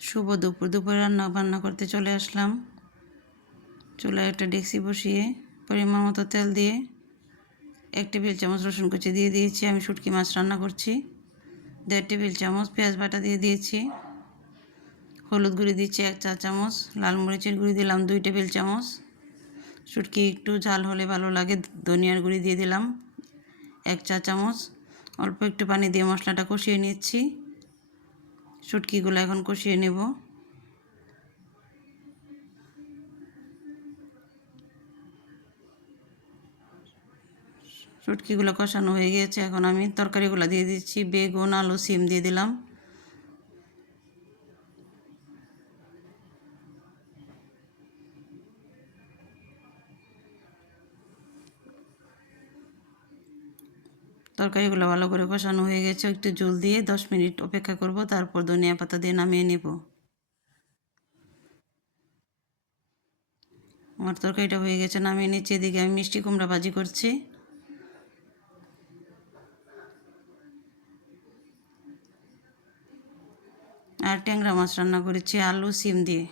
শুভ দুপুর। দুপুরে রান্না বান্না করতে চলে আসলাম। চুলায় একটা ডেকচি বসিয়ে পরিমাণ মতো তেল দিয়ে 1 টেবিল চামচ রসুন কুচি দিয়ে দিয়েছি। আমি শুটকি মাছ রান্না করছি। 1.5 টেবিল চামচ পেঁয়াজ বাটা দিয়ে দিয়েছি। হলুদ গুঁড়ি দিচ্ছি 1 চা চামচ। লাল মরিচের গুঁড়ি দিলাম 2 টেবিল চামচ। শুটকি একটু ঝাল হলে ভালো লাগে, ধনিয়ার গুঁড়ি দিয়ে দিলাম 1 চা চামচ। অল্প একটু পানি দিয়ে মশলাটা কষিয়ে নিচ্ছি। শুটকিগুলো এখন কষিয়ে নেব। শুটকিগুলো কষানো হয়ে গিয়েছে। এখন আমি তরকারিগুলো দিয়ে দিচ্ছি। বেগুন, আলু, সিম দিয়ে দিলাম। তরকারিগুলো ভালো করে কষানো হয়ে গেছে। একটু জল দিয়ে 10 মিনিট অপেক্ষা করব, তারপর ধনিয়া পাতা দিয়ে নামিয়ে নেব। আমার তরকারিটা হয়ে গেছে, নামিয়ে নিচ্ছি। এদিকে আমি মিষ্টি কুমড়া ভাজি করছি আর ট্যাংরা মাছ রান্না করেছি আলু সিম দিয়ে।